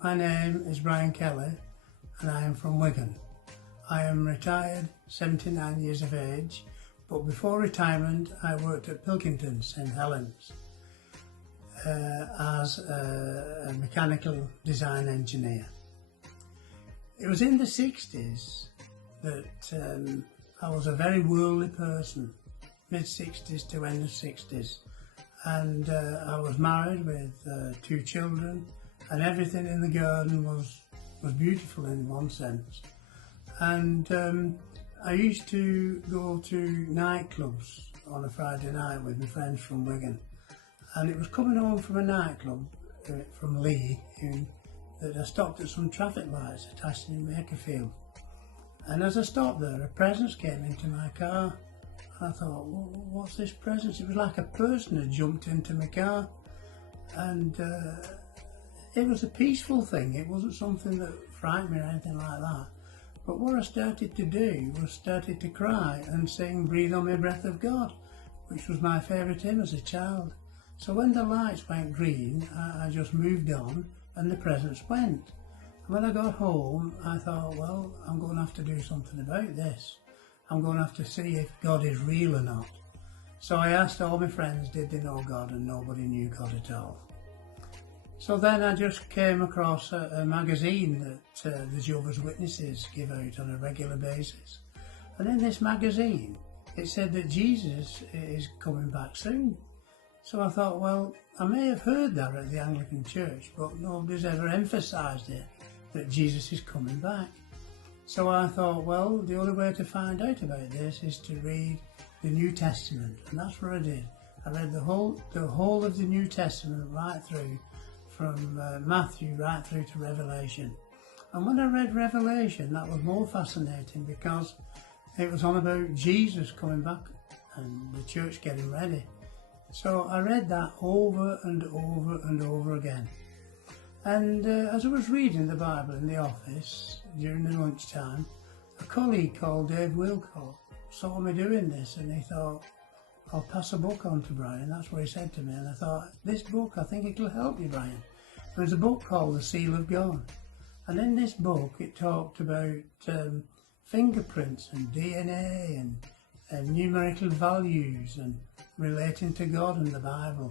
My name is Brian Kelly and I am from Wigan. I am retired, 79 years of age, but before retirement I worked at Pilkington, St Helens, as a mechanical design engineer. It was in the 60s that I was a very worldly person, mid-60s to end of 60s, and I was married with 2 children, and everything in the garden was beautiful in one sense. And I used to go to nightclubs on a Friday night with my friends from Wigan, and it was coming home from a nightclub from Lee that I stopped at some traffic lights attached in Makerfield. And as I stopped there, a presence came into my car. I thought, well, what's this presence? It was like a person had jumped into my car, and it was a peaceful thing. It wasn't something that frightened me or anything like that. But what I started to do was started to cry and sing "Breathe on Me, Breath of God," which was my favourite hymn as a child. So when the lights went green, I just moved on and the presence went. And when I got home, I thought, well, I'm going to have to do something about this. I'm going to have to see if God is real or not. So I asked all my friends, did they know God, and nobody knew God at all. So then I just came across a magazine that the Jehovah's Witnesses give out on a regular basis. And in this magazine, it said that Jesus is coming back soon. So I thought, well, I may have heard that at the Anglican Church, but nobody's ever emphasised it, that Jesus is coming back. So I thought, well, the only way to find out about this is to read the New Testament, and that's what I did. I read the whole of the New Testament right through, from Matthew right through to Revelation. And when I read Revelation, that was more fascinating because it was on about Jesus coming back and the church getting ready. So I read that over and over and over again. And as I was reading the Bible in the office during the lunchtime, a colleague called Dave Wilcock saw me doing this, and he thought, I'll pass a book on to Brian. That's what he said to me. And I thought, this book, I think it'll help you, Brian. There's a book called The Seal of God. And in this book, it talked about fingerprints and DNA and numerical values and relating to God and the Bible.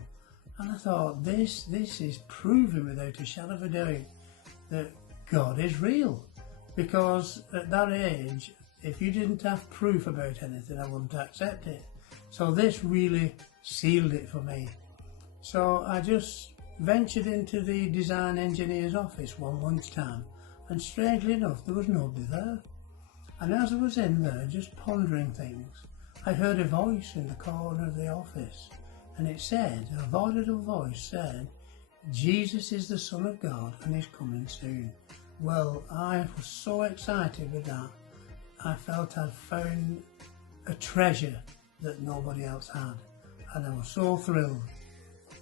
And I thought, this is proving without a shadow of a doubt that God is real. Because at that age, if you didn't have proof about anything, I wouldn't accept it. So this really sealed it for me. So I just ventured into the design engineer's office one lunchtime, and strangely enough, there was nobody there. And as I was in there, just pondering things, I heard a voice in the corner of the office, and it said, a audible voice said, Jesus is the Son of God and he's coming soon. Well, I was so excited with that. I felt I'd found a treasure that nobody else had, and I was so thrilled,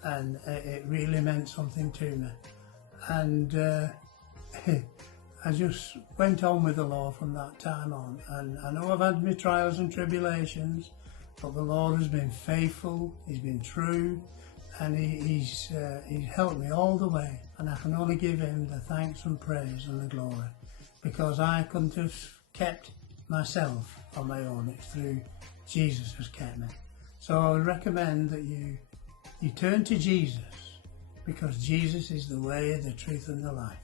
and it really meant something to me. And I just went on with the Lord from that time on, and I know I've had my trials and tribulations, but the Lord has been faithful, he's been true, and he's helped me all the way, and I can only give him the thanks and praise and the glory, because I couldn't have kept myself on my own. It's through Jesus who's kept me. So I would recommend that you turn to Jesus, because Jesus is the way, the truth and the life.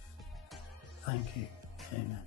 Thank you. Amen.